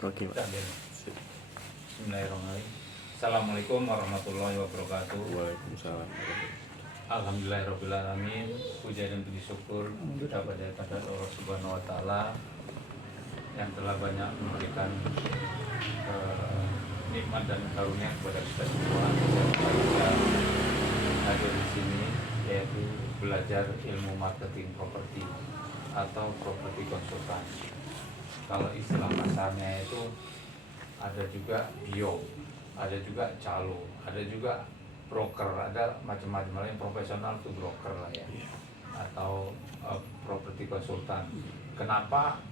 Oke, Pak. Bismillahirrahmanirrahim. Assalamualaikum warahmatullahi wabarakatuh. Waalaikumsalam. Alhamdulillahirrahmanirrahim. Puja dan puji syukur kita pada Allah Subhanahu Wa Taala yang telah banyak memberikan nikmat dan karunia kepada kita semua. Kita hadir di sini yaitu belajar ilmu marketing properti atau properti konsultan. Kalau istilah pasarnya itu ada juga bio, ada juga calo, ada juga broker, ada macam-macam. Yang profesional itu broker lah ya, atau properti konsultan. Kenapa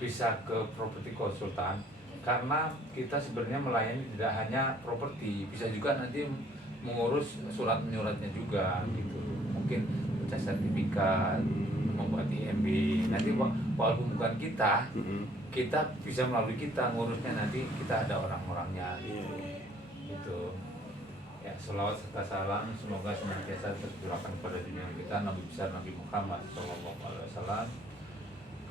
bisa ke properti konsultan? Karena kita sebenarnya melayani tidak hanya properti, bisa juga nanti mengurus surat menyuratnya juga gitu. Mungkin baca sertifikat, membuat IMB. Nanti walaupun bukan kita, kita bisa melalui kita ngurusnya, nanti kita ada orang-orangnya gitu. Ya, selawat serta salam semoga senantiasa tercurahkan kepada dunia kita Nabi besar Nabi Muhammad SAW,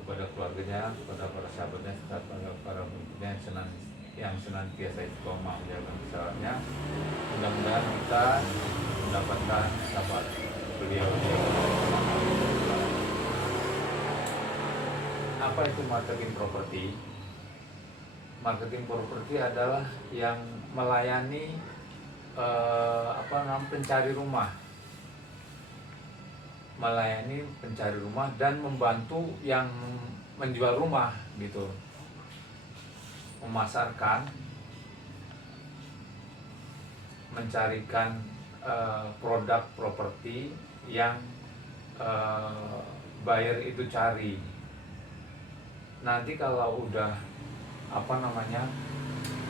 kepada keluarganya, kepada para sahabatnya, serta para pengikutnya yang senantiasa istiqomah menjaga kesalahannya. Mudah-mudahan kita mendapatkan syafaat beliau. Apa itu marketing properti? Marketing properti adalah yang melayani pencari rumah, melayani pencari rumah dan membantu yang menjual rumah gitu, memasarkan, mencarikan produk properti yang buyer itu cari. Nanti kalau udah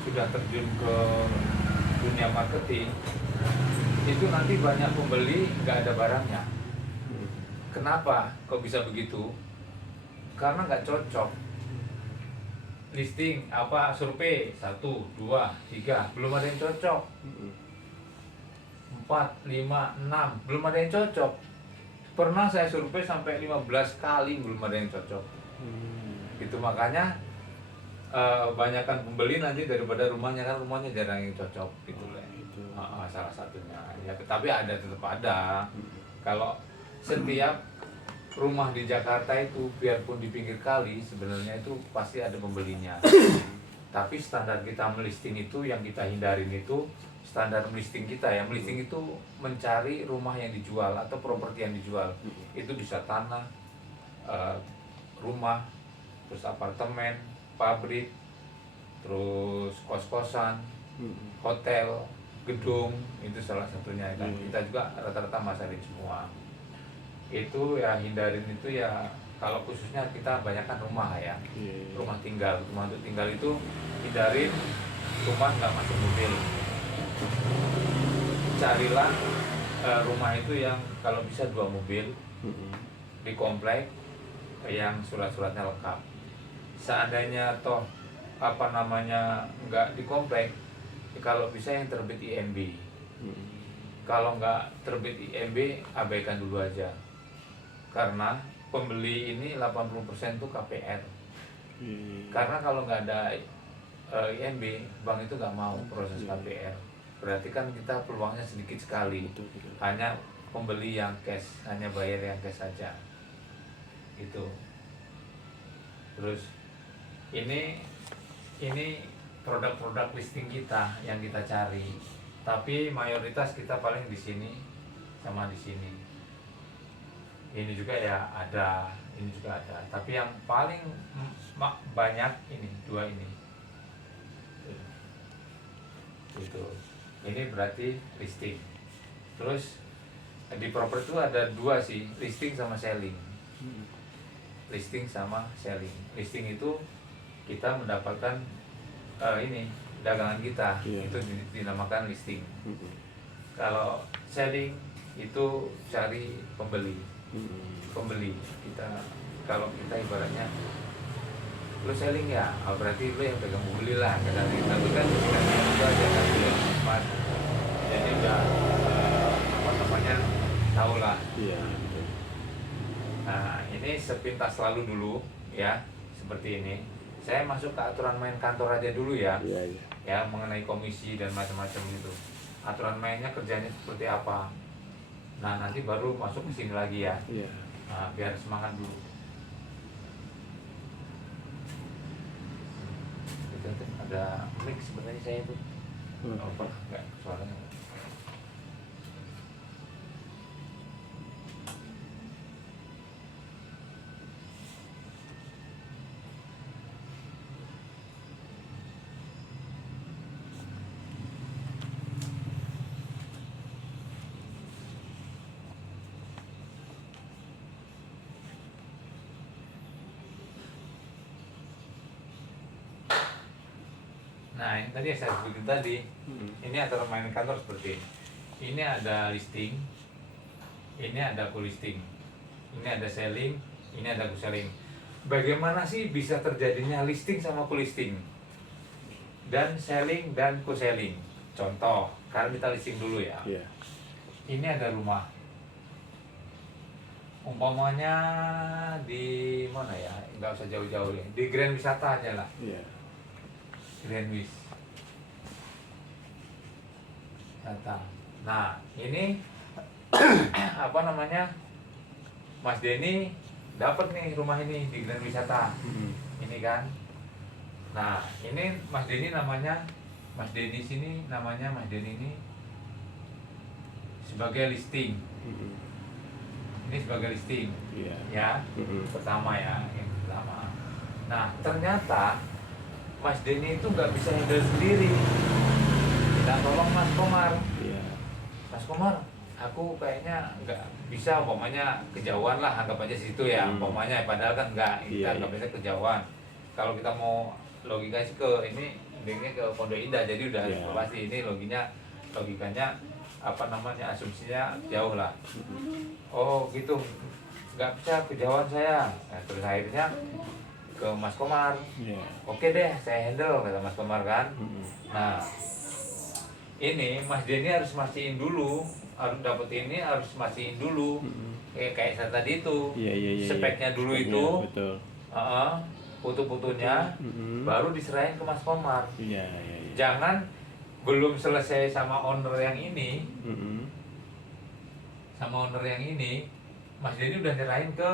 sudah terjun ke dunia marketing, itu nanti banyak pembeli nggak ada barangnya. Kenapa kok bisa begitu? Karena nggak cocok. Listing survei 1, 2, 3 belum ada yang cocok. 4, 5, 6 belum ada yang cocok. Pernah saya survei sampai 15 kali belum ada yang cocok. Itu makanya banyakkan pembeli nanti daripada rumahnya, kan rumahnya jarang yang cocok gitu lah. Salah satunya ya, tapi tetap ada. Kalau setiap rumah di Jakarta itu biarpun di pinggir kali sebenarnya itu pasti ada pembelinya. Tapi standar kita melisting itu, yang kita hindarin itu standar melisting kita ya. Melisting itu mencari rumah yang dijual atau properti yang dijual. Itu bisa tanah, rumah, terus apartemen, pabrik, terus kos-kosan, hotel, gedung, itu salah satunya kan. Kita juga rata-rata masarin semua. Itu ya hindarin itu ya, kalau khususnya kita banyakkan rumah ya. Rumah tinggal, rumah untuk tinggal itu hindarin rumah nggak masuk mobil. Carilah rumah itu yang kalau bisa 2 mobil di komplek yang surat-suratnya lengkap. Seandainya toh nggak di komplek, kalau bisa yang terbit IMB. Kalau nggak terbit IMB, abaikan dulu aja. Karena pembeli ini 80% itu KPR. Karena kalau nggak ada IMB, bank itu nggak mau proses KPR. Berarti kan kita peluangnya sedikit sekali. Hanya pembeli yang cash, hanya bayar yang cash saja. Itu. Terus ini produk-produk listing kita yang kita cari, tapi mayoritas kita paling di sini sama di sini. Ini juga ya ada, ini juga ada, tapi yang paling banyak ini 2 ini. Itu. Ini berarti listing. Terus di properti itu ada 2 sih, listing sama selling. Listing sama selling. Listing itu kita mendapatkan dagangan kita, itu dinamakan listing. Kalau selling itu cari pembeli. Kita, kalau kita ibaratnya lu selling ya, berarti lu yang pegang pembeli lah. Tapi kan itu aja kan cepat. Jadi udah tahu lah. Nah, ini sepintas lalu dulu ya, seperti ini. saya masuk ke aturan main kantor aja dulu ya. Iya, iya. Ya, mengenai komisi dan macam-macam itu. Aturan mainnya kerjanya seperti apa. Nah, nanti baru masuk ke sini lagi ya. Iya. Nah, biar semangat dulu. Ada mix sebenarnya saya itu. Apa? Enggak, suaranya. Nah, ini tadi yang saya sebutin tadi. Ini aturan main kantor seperti ini. Ini ada listing, ini ada co-listing, ini ada selling, ini ada co-selling. Bagaimana sih bisa terjadinya listing sama co-listing? Dan selling dan co-selling. Contoh, karena kita listing dulu ya. Iya. Ini ada rumah. Umpamanya di mana ya? Nggak usah jauh-jauh ya. Di Grand Wisata aja lah. Iya. Grand Wis. Datang. Nah, ini apa namanya? Mas Denny dapat nih rumah ini di Grand Wisata. Ini kan. Nah, ini Mas Denny namanya Mas Denny sini namanya Mas Denny ini sebagai listing. Ini sebagai listing. Iya. Ya. Pertama ya, yang pertama. Nah, ternyata Mas Denny itu nggak bisa handle sendiri. Kita tolong Mas Komar. Iya. Mas Komar, aku kayaknya nggak bisa, umpamanya kejauhan lah, anggap aja situ ya, umpamanya, padahal kan nggak, kita nggak bisa kejauhan. Kalau kita mau logika sih ke ini, linknya ke Pondok Indah, jadi udah pasti ini logikanya apa namanya, asumsinya jauh lah. Oh gitu, nggak bisa kejauhan saya. Nah, terus akhirnya ke Mas Komar. Oke deh, saya handle, kata Mas Komar kan. Nah, ini Mas Denny harus mastiin dulu, harus dapet ini, harus mastiin dulu. Kayak saya tadi itu, speknya dulu itu, foto-fotonya, baru diserahin ke Mas Komar. Jangan belum selesai sama owner yang ini, Mas Denny udah nyerahin ke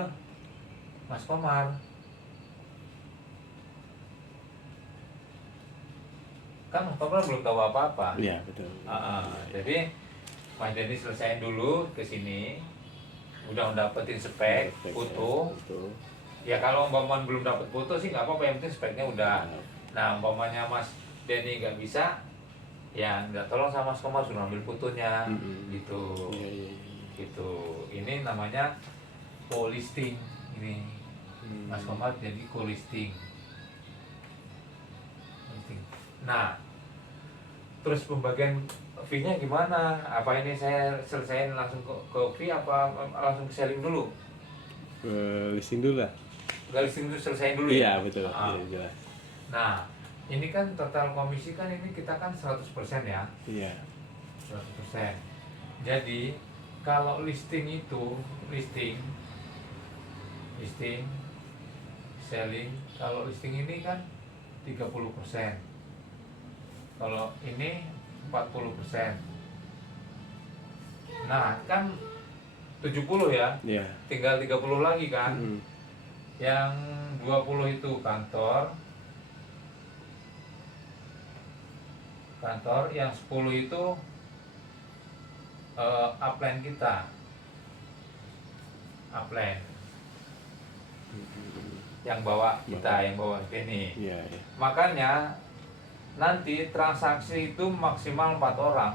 Mas Komar. Kan Mas Komar belum tahu apa-apa. Iya, betul. Jadi Mas Denny selesaiin dulu ke sini, udah dapetin spek, foto. Ya kalau umpamanya belum dapet foto sih nggak apa-apa, yang penting speknya udah. Nah, umpamanya Mas Denny nggak bisa, ya nggak, tolong sama Mas Komar suruh ambil fotonya, gitu. Gitu. Ini namanya co-listing ini. Mas Komar jadi co-listing. Nah, terus pembagian fee-nya gimana? Apa ini saya selesaiin langsung ke fee, apa langsung ke selling dulu? Listing dulu lah. Listing dulu, selesaiin dulu ya? ya? Iya, betul. Iya, jelas. Nah, ini kan total komisi kan ini kita kan 100% ya? Iya. 100%. Jadi, kalau listing itu, listing, selling, kalau listing ini kan 30%. Kalau ini 40%. Nah, kan 70 ya? Iya. Tinggal 30 lagi kan? Yang 20 itu kantor, yang 10 itu upline kita. Upline. Yang bawa kita, yang bawa ini. Iya. Makanya nanti transaksi itu maksimal 4 orang.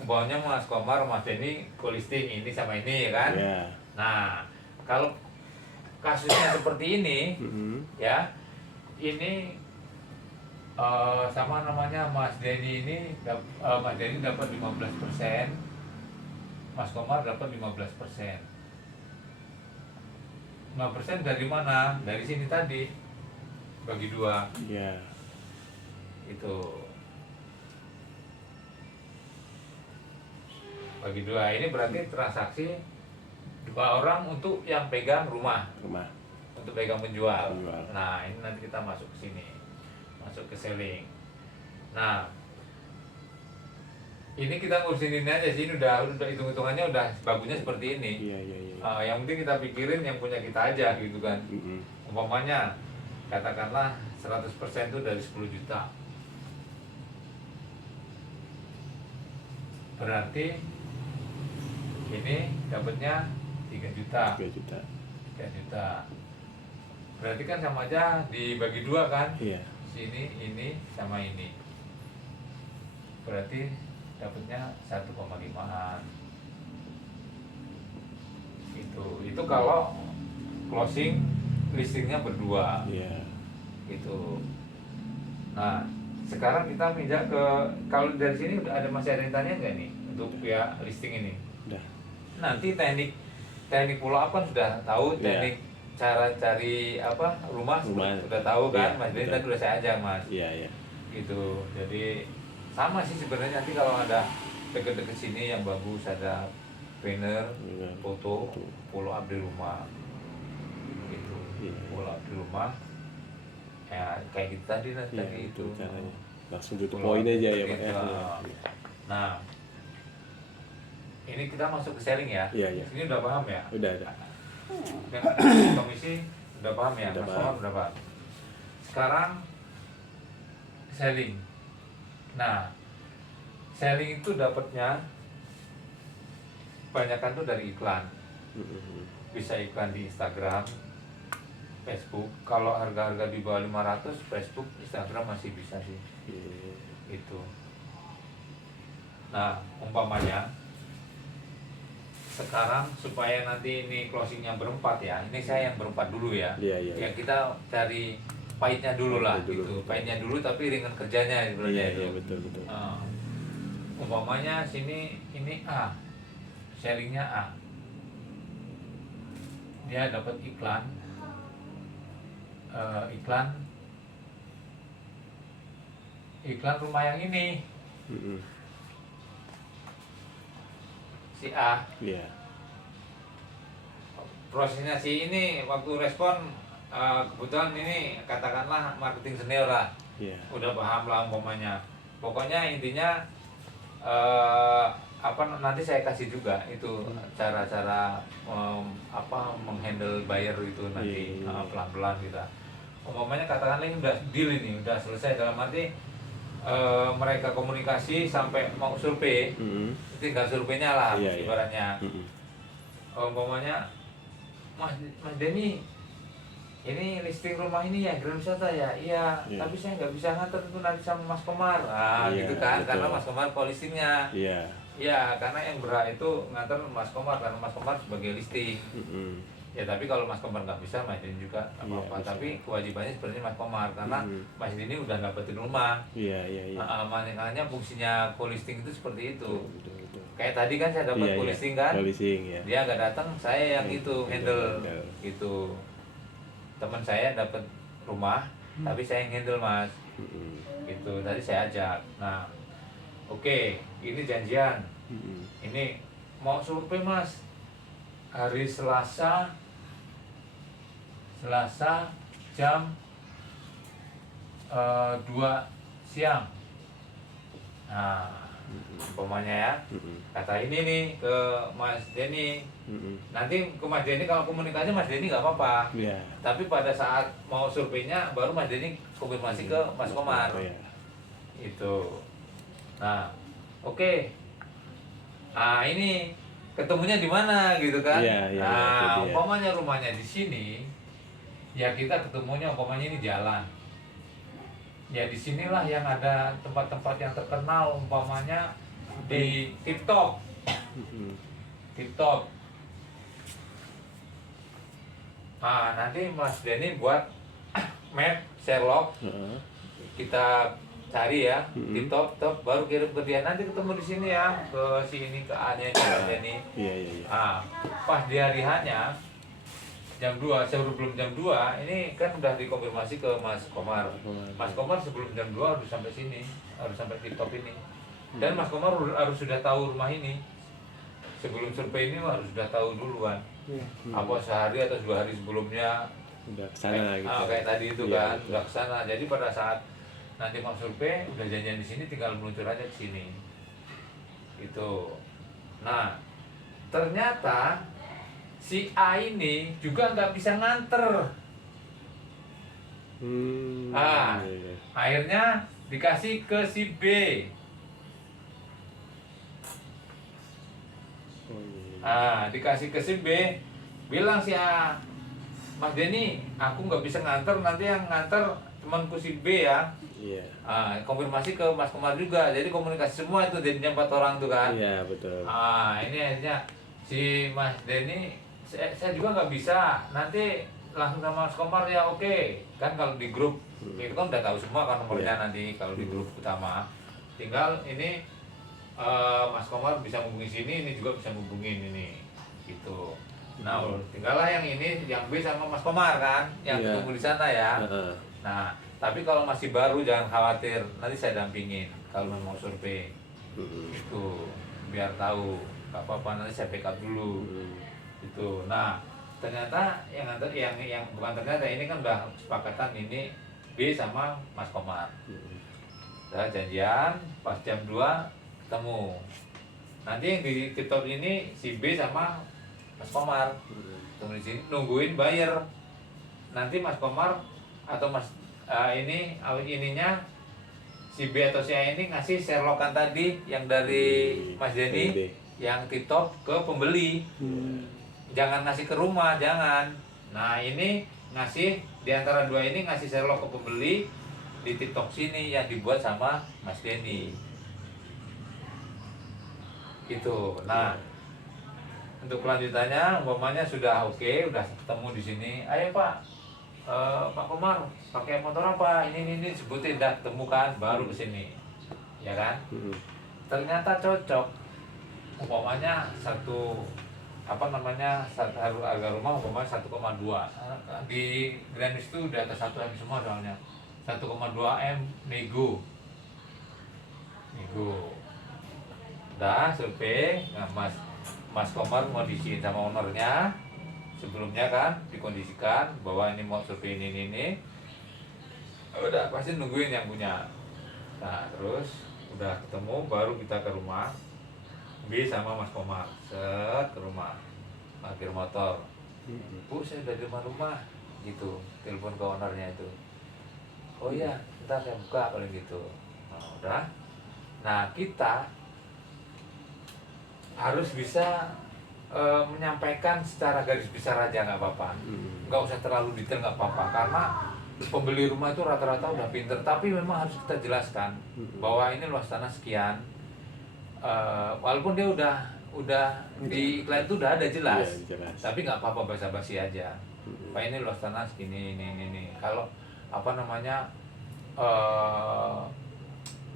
Umpamanya Mas Komar, Mas Denny, co-listing ini sama ini ya kan. Nah, kalau kasusnya seperti ini, ya, ini sama namanya Mas Denny ini, Mas Denny dapat 15%, Mas Komar dapat 15%. 5% dari mana? Dari sini tadi, bagi 2. Iya. Itu bagi 2, ini berarti transaksi 2 orang untuk yang pegang rumah. untuk pegang penjual. Penjual. Nah, ini nanti kita masuk ke sini, masuk ke selling. Nah, ini kita ngurusin ini aja sih, udah hitung-hitungannya udah bagusnya seperti ini. Iya, iya, iya. Yang penting kita pikirin yang punya kita aja gitu kan. Umpamanya katakanlah 100% itu dari 10 juta. Berarti ini dapatnya 3 juta. 3 juta. 3 juta. Berarti kan sama aja dibagi 2 kan? Iya. Sini, ini, sama ini. Berarti dapatnya 1,5-an. Itu kalau closing listingnya berdua. Iya. Gitu. Nah, sekarang kita pindah ke, kalau dari sini masih ada yang tanya nggak nih untuk pihak listing ini? Udah. Nanti teknik pulau apa sudah tahu, teknik cara cari rumah sudah tahu kan, Mas Denny tadi udah saya ajak Mas. Iya, iya. Gitu. Jadi sama sih sebenarnya, nanti kalau ada deket-deket sini yang bagus, ada banner, foto, follow up di rumah. Gitu. Follow up di rumah. Ya kayak gitu tadi lah, tadi itu caranya. Langsung tutup poin aja ya Pak. Nah, ini kita masuk ke selling ya. Iya, iya. Ini udah paham ya? Udah. Komisi udah paham ya? Udah Mas paham. Omar udah paham. Sekarang selling. Nah, selling itu dapatnya kebanyakan tuh dari iklan. Bisa iklan di Instagram, Facebook. Kalau harga-harga di bawah 500, Facebook, Instagram masih bisa sih. Itu. Nah, umpamanya sekarang supaya nanti ini closingnya berempat ya, ini saya yang berempat dulu ya. Ya kita cari pahitnya dulu lah gitu. Pahitnya dulu tapi ringan kerjanya sebenarnya itu. Iya, betul. Umpamanya sini ini A, sharingnya A, dia dapat iklan, iklan rumah yang ini, si A. Iya. Prosesnya si ini waktu respon kebetulan ini katakanlah marketing senior lah. Iya. Udah paham lah umpamanya. Pokoknya intinya nanti saya kasih juga itu cara-cara menghandle buyer itu nanti pelan-pelan kita. Umpamanya katakanlah ini udah deal, ini udah selesai, dalam arti mereka komunikasi sampai mau survei, tinggal surveinya lah ibaratnya. Umpamanya Mas Denny, ini listing rumah ini ya Grand Wisata ya, iya. Tapi saya nggak bisa ngatur itu nanti sama Mas Komar, gitu kan, betul. Karena Mas Komar polisingnya. Iya, karena yang berhak itu ngatur Mas Komar, karena Mas Komar sebagai listing. Ya tapi kalau Mas Komar nggak bisa, Mas Denny juga nggak apa-apa. Tapi kewajibannya sebenarnya Mas Komar, karena Mas Denny udah dapetin rumah. Makanya fungsinya co-listing itu seperti itu. Betul. Kayak tadi kan saya dapat co-listing kan, dia nggak datang, saya yang itu handle gitu. Teman saya dapat rumah, tapi saya yang handle Mas. Gitu. Tadi saya ajak. Nah, oke, ini janjian. Ini mau survei Mas. Hari Selasa jam 2 siang. Nah, umpamanya ya, kata ini nih ke Mas Denny. Nanti ke Mas Denny, kalau komunikasi Mas Denny nggak apa-apa. Tapi pada saat mau surveinya baru Mas Denny konfirmasi ke Mas Komar. Itu. Nah, oke. Nah, ini ketemunya di mana gitu kan? Umpamanya rumahnya di sini, ya kita ketemunya umpamanya ini jalan. Ya disinilah yang ada tempat-tempat yang terkenal, umpamanya di TikTok. Nah, nanti Mas Denny buat map Sherlock, kita cari ya TikTok, baru kirim ke dia. Nanti ketemu di sini ya, ke sini, ke A-nya ini. Ah, pas di hari H-nya jam 2, sebelum jam 2 ini kan udah dikonfirmasi ke Mas Komar. Mas Komar sebelum jam 2 harus sampai sini, harus sampai TikTok ini. Dan Mas Komar harus sudah tahu rumah ini. Sebelum survei ini harus sudah tahu duluan. Apa sehari atau 2 hari sebelumnya udah kesana gitu. Kayak tadi itu Iya, kan betul. udah kesana. Jadi pada saat nanti mau survei udah janjian di sini, tinggal meluncur aja ke sini gitu. Nah ternyata si A ini juga nggak bisa nganter. Iya, iya. Akhirnya dikasih ke si B. Oh, iya. Dikasih ke si B, bilang si A, Mas Denny, aku nggak bisa nganter, nanti yang nganter temanku si B ya. Iya. Konfirmasi ke Mas Komar juga, jadi komunikasi semua itu jadinya 4 orang tuh kan. Iya, betul. Ini akhirnya si Mas Denny, saya juga nggak bisa, nanti langsung sama Mas Komar ya, oke. Kan kalau di grup itu kan udah tahu semua kan nomornya. Iya. Nanti kalau di grup utama, tinggal ini Mas Komar bisa menghubungi sini, ini juga bisa menghubungin ini gitu. Nah tinggallah yang ini, yang B sama Mas Komar kan, yang Iya. ketemu di sana ya. Heeh. Nah tapi kalau masih baru jangan khawatir, nanti saya dampingin kalau mau survei itu, biar tahu, nggak apa-apa, nanti saya backup dulu itu. Nah ternyata yang bukan ternyata, ini kan udah kesepakatan ini B sama Mas Komar. Udah janjian pas jam 2 ketemu. Nanti yang di TikTok ini si B sama Mas Komar ketemu di sini, nungguin bayar. Nanti Mas Komar atau Mas ininya si B atau si A ini ngasih Sherlockan tadi yang dari Mas Denny yang TikTok ke pembeli. Jangan ngasih ke rumah, jangan. Nah ini ngasih di antara dua ini, ngasih Sherlock ke pembeli di TikTok sini yang dibuat sama Mas Denny gitu. Nah untuk kelanjutannya umpamanya sudah oke, udah ketemu di sini, ayo Pak, Pak Komar pakai motor apa, ini sebutin, dah temukan baru ke sini ya kan. Ternyata cocok, umpamanya harga rumah umpamanya 1,2, di Grand itu udah atas 1 M semua soalnya. 1,2 M nego udah survei. Nah, Mas Komar mau diisiin sama ownernya sebelumnya kan, dikondisikan bahwa ini mau survei ini. Udah pasti nungguin yang punya. Nah terus udah ketemu baru kita ke rumah B sama Mas Komar, set ke rumah, parkir motor. Bu, saya udah di rumah gitu, telepon ke ownernya itu. Oh iya, ntar saya buka paling gitu. Nah udah, nah kita harus bisa menyampaikan secara garis besar aja, nggak apa-apa, nggak usah terlalu detail, nggak apa-apa, karena pembeli rumah itu rata-rata udah pinter, tapi memang harus kita jelaskan bahwa ini luas tanah sekian. Walaupun dia udah di iklan itu udah ada jelas, jelas. tapi nggak apa-apa, basa-basi aja. Pak, ini luas tanah segini, ini. Kalau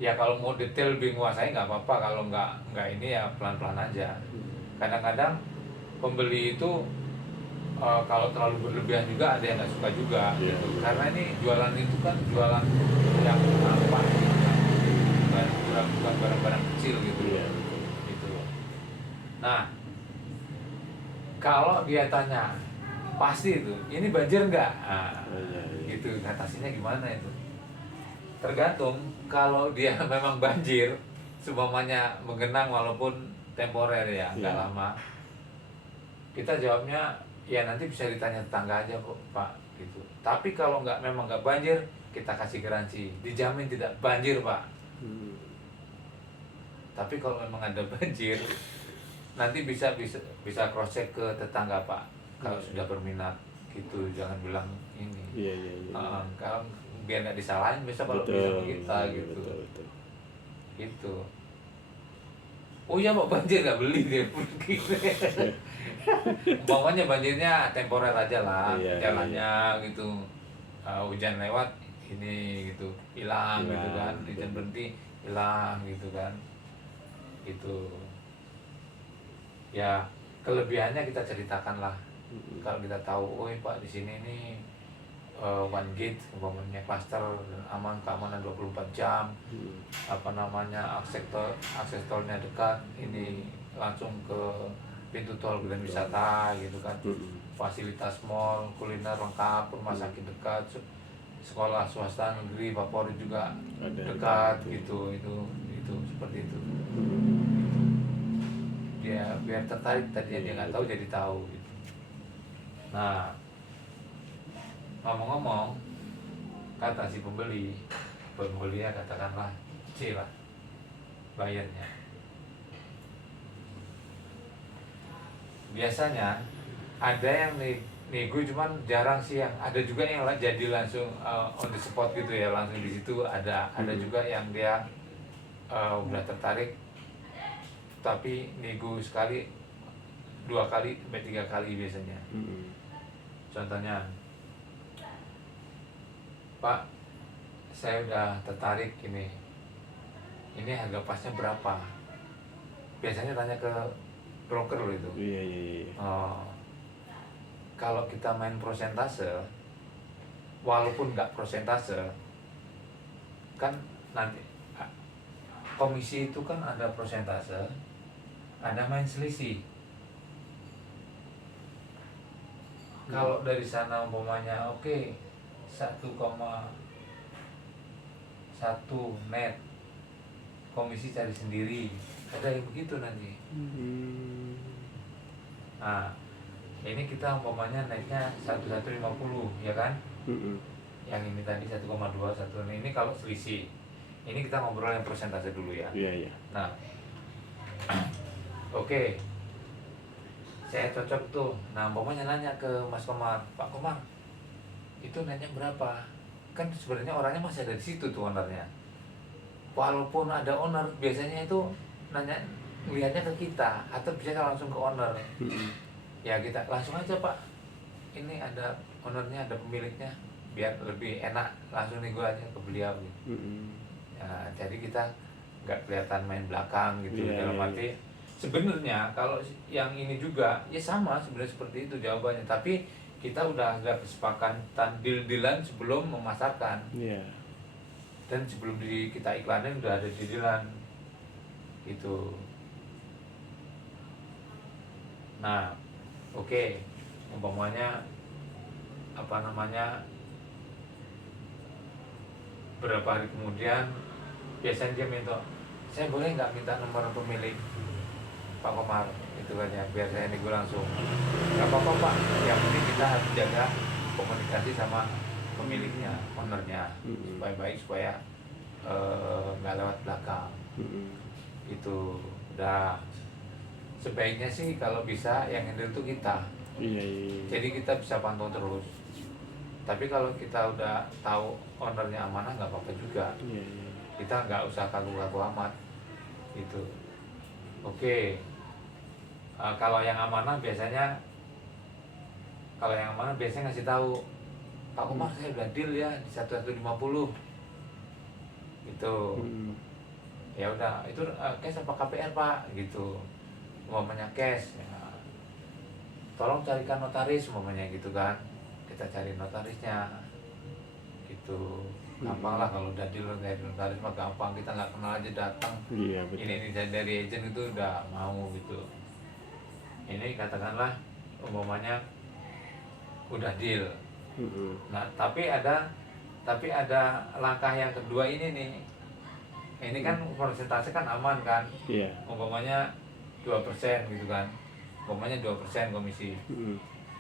ya kalau mau detail lebih menguasai nggak apa-apa, kalau nggak ini ya pelan-pelan aja. Kadang-kadang pembeli itu kalau terlalu berlebihan juga ada yang nggak suka juga, gitu. Karena ini jualan itu kan jualan yang apa, bukan barang-barang kecil gitu. Gitu. Nah kalau dia tanya pasti itu, ini banjir nggak? Gitu, ngatasinya gimana itu? Tergantung. Kalau dia memang banjir, seumpamanya menggenang walaupun temporer ya, nggak lama, kita jawabnya ya nanti bisa ditanya tetangga aja kok Pak gitu. Tapi kalau memang nggak banjir, kita kasih garansi, dijamin tidak banjir Pak. Tapi kalau memang ada banjir, nanti bisa cross check ke tetangga Pak kalau sudah berminat gitu. Jangan bilang ini. Kalau biar nggak disalahin, bisa kalau bisa ke kita gitu. Betul. Gitu. Oh iya Pak, banjir nggak beli dia gitu. Umpamanya banjirnya temporer aja lah, jalannya gitu. Hujan lewat ini gitu, hilang gitu kan, hujan berhenti hilang gitu kan. Itu ya kelebihannya kita ceritakan lah. Kalau kita tahu, oh Pak di sini nih one gate umpamanya, cluster aman, keamanan 24 jam, akses tolnya dekat, ini langsung ke pintu tol dan wisata gitu kan, fasilitas mall, kuliner lengkap, rumah sakit dekat, sekolah swasta negeri favorit juga Ada dekat gitu. gitu, itu seperti itu. Dia biar tertarik, tadinya dia nggak tahu jadi tahu gitu. Nah, ngomong-ngomong, kata si pembelinya katakanlah C lah bayarnya. Biasanya ada yang nego, cuman jarang sih yang, ada juga yang jadi langsung on the spot gitu ya, langsung di situ ada juga yang dia udah tertarik tapi nego sekali, 2 kali sampai 3 kali biasanya. Contohnya, Pak, saya udah tertarik ini harga pasnya berapa? Biasanya tanya ke broker loh itu. Iya. Kalau kita main prosentase, walaupun nggak prosentase, kan nanti komisi itu kan ada prosentase, ada main selisih. Kalau dari sana umpamanya oke, 1,1 net, komisi cari sendiri, ada yang begitu nanti. Nah, ini kita umpamanya naiknya 1150 ya kan? Yang ini tadi 1,2, 1 ini kalau selisih. Ini kita ngobrol yang persentase dulu ya. Iya. Nah, oke. Saya cocok tuh. Nah, umpamanya nanya ke Mas Komar, Pak Komar, itu naiknya berapa? Kan sebenarnya orangnya masih ada di situ tuh ownernya. Walaupun ada owner, biasanya itu nanya, lihatnya ke kita atau biasanya langsung ke owner. Ya kita langsung aja, Pak, ini ada ownernya, ada pemiliknya, biar lebih enak, langsung nego aja ke beliau gitu. Ya, jadi kita nggak kelihatan main belakang gitu. Dalam arti sebenarnya kalau yang ini juga ya sama sebenarnya seperti itu jawabannya, tapi kita udah ada kesepakatan deal-dealan sebelum memasarkan. Dan sebelum kita iklanin udah ada dealan gitu. Nah, oke, umpamanya berapa hari kemudian biasanya dia minta, saya boleh nggak minta nomor pemilik Pak Komar itu kan ya, biar saya nego langsung. Nggak apa-apa, Pak, yang penting kita harus jaga komunikasi sama pemiliknya, ownernya, supaya baik, supaya nggak lewat belakang. Itu udah sebaiknya sih kalau bisa yang handle itu kita. Jadi kita bisa pantau terus. Tapi kalau kita udah tahu ownernya amanah, nggak apa-apa juga. Kita nggak usah kaku-kaku amat gitu. Oke. Kalau yang amanah biasanya ngasih tahu, Pak Komar, saya udah deal ya di 1150 gitu. Ya udah, itu cash apa KPR, Pak, gitu. Umpamanya cash ya, tolong carikan notaris umpamanya gitu kan, kita cari notarisnya gitu. Gampang lah kalau udah deal dari notaris mah gampang, kita nggak kenal aja datang. Ini dari agent itu udah mau gitu. Ini katakanlah umpamanya udah deal. Nah, tapi ada langkah yang kedua ini nih. Ini kan persentase kan aman kan? Umpamanya 2% gitu kan. Umpamanya 2% komisi.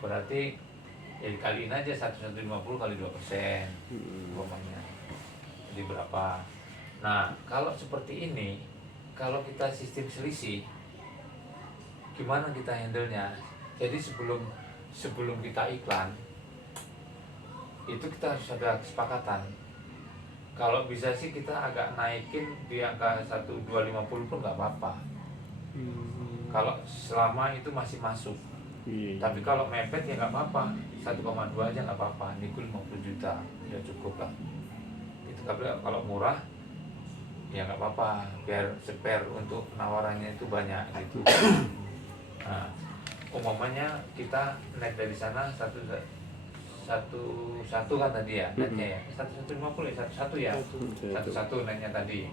Berarti ya dikaliin aja 1150 kali 2%. Umpamanya. Jadi berapa? Nah, kalau seperti ini, kalau kita sistem selisih, gimana kita handle-nya? Jadi sebelum kita iklan, itu kita harus ada kesepakatan. Kalau bisa sih kita agak naikin di angka 1250 pun nggak apa-apa. Kalau selama itu masih masuk. Tapi kalau mepet ya nggak apa-apa, 1,2 aja nggak apa-apa. Nego 50 juta ya cukup lah. Itu kalau murah ya nggak apa-apa, biar spare untuk penawarannya itu banyak gitu. Nah, umumnya kita naik dari sana satu kan tadi ya, naiknya ya 1150 ya, satu naiknya tadi.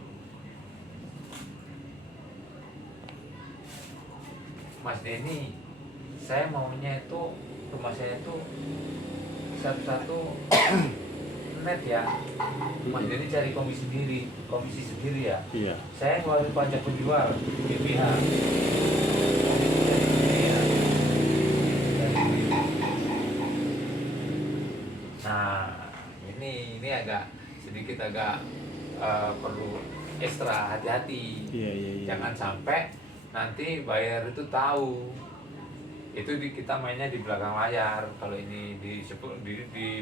Mas Denny, saya maunya itu rumah saya itu satu-satu net ya. Mas Denny cari komisi sendiri ya. Iya. Saya ngeluarin pajak penjual BPH. Komisi cari sendiri ya. Nah, ini sedikit agak perlu ekstra hati-hati. Iya, iya, iya. Jangan sampai nanti buyer itu tahu. Itu kita mainnya di belakang layar. Kalau ini di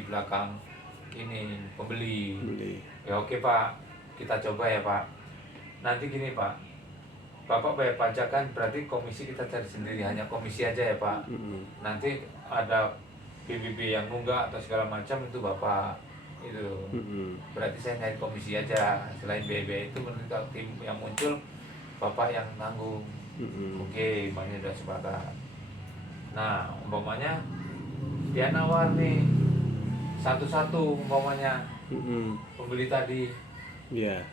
belakang ini pembeli. Beli. Ya oke Pak, kita coba ya Pak. Nanti gini Pak, Bapak bayar pajak kan berarti komisi kita cari sendiri, hanya komisi aja ya Pak. Nanti ada PBB yang nunggak atau segala macam itu Bapak itu. Berarti saya nyari komisi aja. Selain BB itu menurut tim yang muncul Bapak yang nanggung. Oke, makanya udah sepakat. Nah, umpamanya dia nawar nih satu-satu umpamanya pembeli tadi. Iya.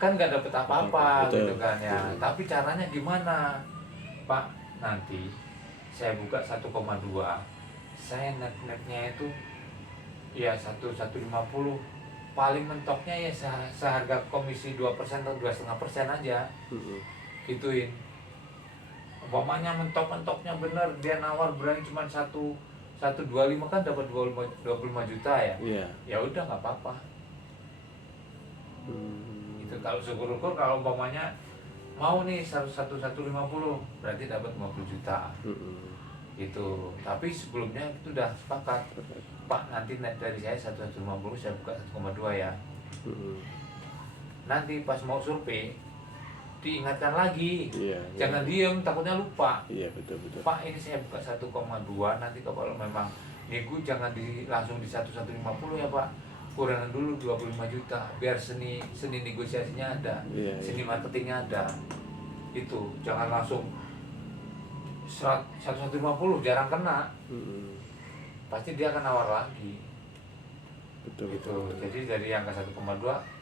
Kan nggak dapet apa-apa Betul. gitu kan ya. Betul. Tapi caranya gimana? Pak, nanti saya buka 1,2, saya netnya itu ya 150, paling mentoknya ya seharga komisi 2% atau 2,5% aja. Gituin. Umpamanya mentoknya bener dia nawar berani cuma 125 kan dapat 25 juta ya. Iya. Ya udah nggak apa-apa. Itu kalau syukur-syukur kalau umpamanya mau nih 150 berarti dapat 50 juta. Itu. Tapi sebelumnya itu udah sepakat. Pak, nanti net dari saya 150, saya buka 1,2 ya. Nanti pas mau survei diingatkan lagi. Iya. Jangan diem, takutnya lupa. Iya, betul. Pak, ini saya buka 1,2, nanti kalau memang nego jangan langsung di 150 ya Pak. Kurangan dulu 25 juta biar seni negosiasinya ada. Iya, Seni marketingnya ada. Itu jangan langsung 150, jarang kena. Pasti dia akan nawar lagi. Betul. Jadi dari angka 1,2,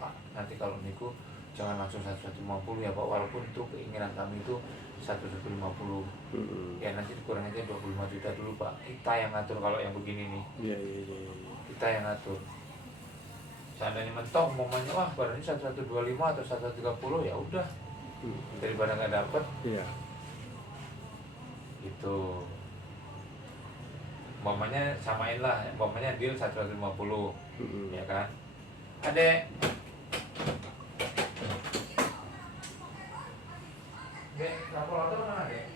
Pak, nanti kalau nego jangan langsung 150 ya Pak, walaupun itu keinginan kami itu 150. Ya nanti dikurang aja 25 juta dulu Pak. Kita yang ngatur kalau yang begini nih. Iya. Kita yang ngatur. Seandainya mentok momennya wah barangnya 1125 atau 130 ya udah. Daripada nggak dapet. Iya. Gitu. Umpamanya samain lah, umpamanya deal 150, ya kan? Adek. Dek, kalkulator mana Dek?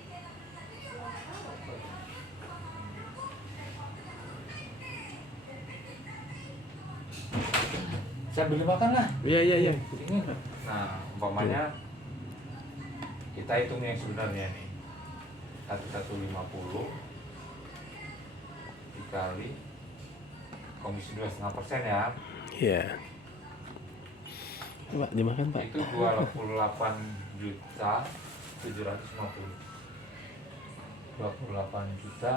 Saya beli makan lah. Iya. Ini. Nah, umpamanya kita hitung yang sebenarnya nih. 1150 dikali komisi 2,5% ya. Iya. Pak, dimakan Pak. Itu 28 juta 750. 28 juta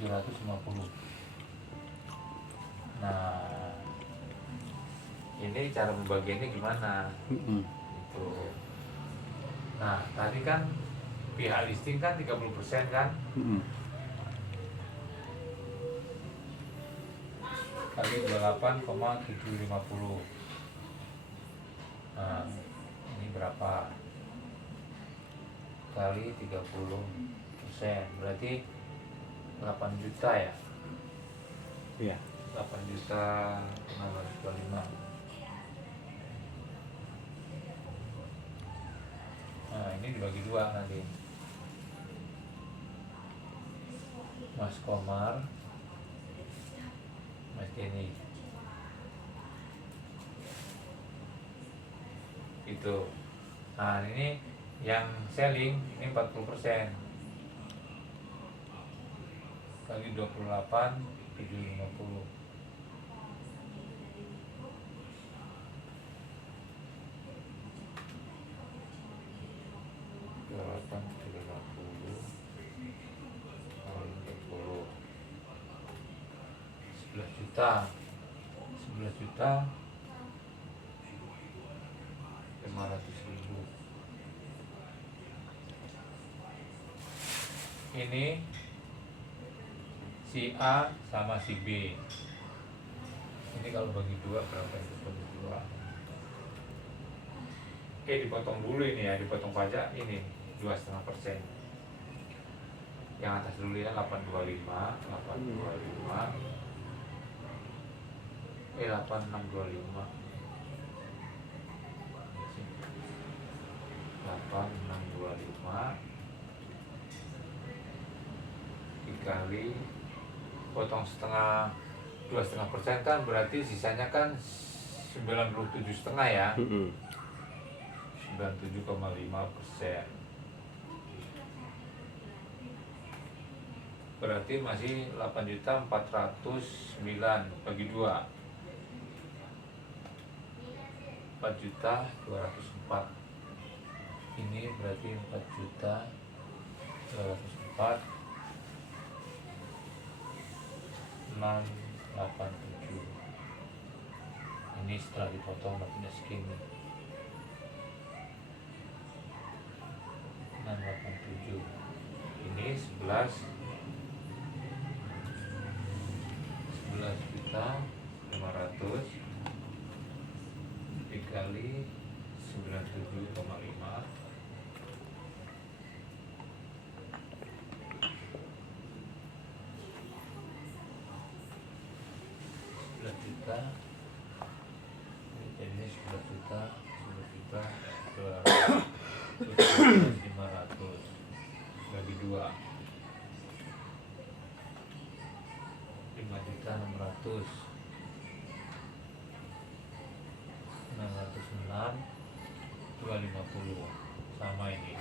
750. Nah, ini cara pembagiannya gimana? Itu. Nah, tadi kan pihak listing kan 30% kan? Kali 28,750. Nah, ini berapa? Kali 30%, berarti 8 juta ya? Iya. 8 juta 625. Nah, ini dibagi dua nanti. Mas Komar, Mas Denny. Itu. Nah, ini yang selling ini 40%. Kali 28 750. Juta 11 juta 500.000. ini si A sama si B. Ini kalau bagi 2 berapa itu? Bagi 2. Dipotong dulu ini ya, dipotong pajak ini 2,5%. Yang atas dulu ya, 825. 8625. 8625 dikali potong setengah 2,5% kan berarti sisanya kan 97,5 ya. 97,5%. Berarti masih 8.409 bagi 2. 4.204. Ini berarti 4.204 687. Ini setelah dipotong dapat segini 687. Ini 11.500 dikali 97,5 juta. Jadi 11 juta 500 bagi 2 5.600 606 250 sama ini.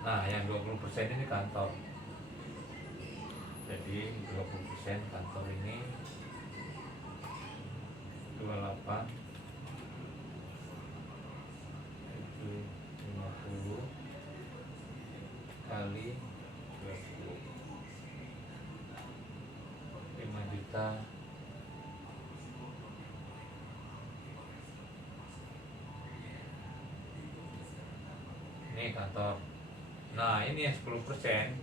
Nah, yang 20% ini kantor. Jadi 20% kantor ini 28 itu 50 kali 20 5 juta ini kantor. Nah, ini yang 10%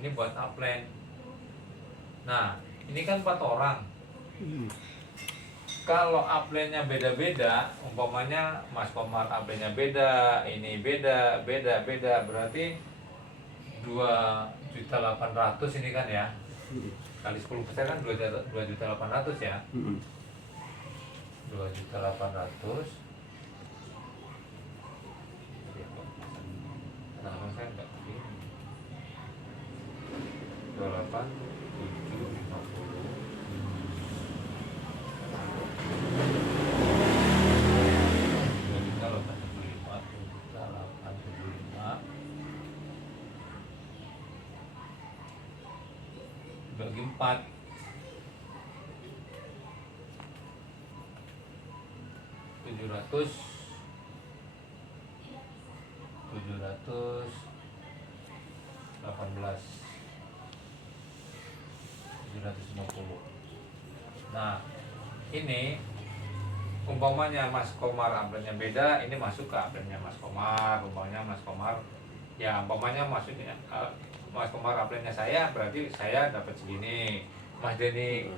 ini buat upline. Nah, ini kan 4 orang. Kalau upline-nya beda-beda, umpamanya Mas Komar upline-nya beda, ini beda, berarti 2.800.000 ini kan ya. Kali 10% kan 2.800.000 ya. 2.800.000. Nah, saya enggak begini. 28.750 bagi 4 700 18 750. Nah, ini umpamanya Mas Komar upline-nya beda, ini masuk ke upline-nya Mas Komar. Umpamanya Mas Komar ya, umpamanya maksudnya Mas Komar upline-nya saya, berarti saya dapat segini. Mas Denny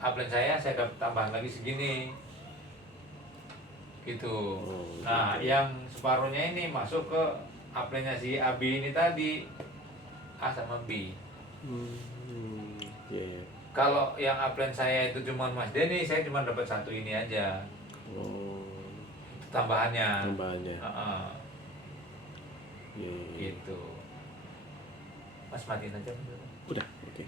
upline saya dapat tambahan lagi segini. Gitu. Nah, yang separuhnya ini masuk ke upline-nya si Abi ini tadi, A sama B. Iya. Kalau yang upline saya itu cuma Mas Denny, saya cuma dapat satu ini aja. Tambahannya. Iya. Gitu. Mas matiin aja. Udah, oke.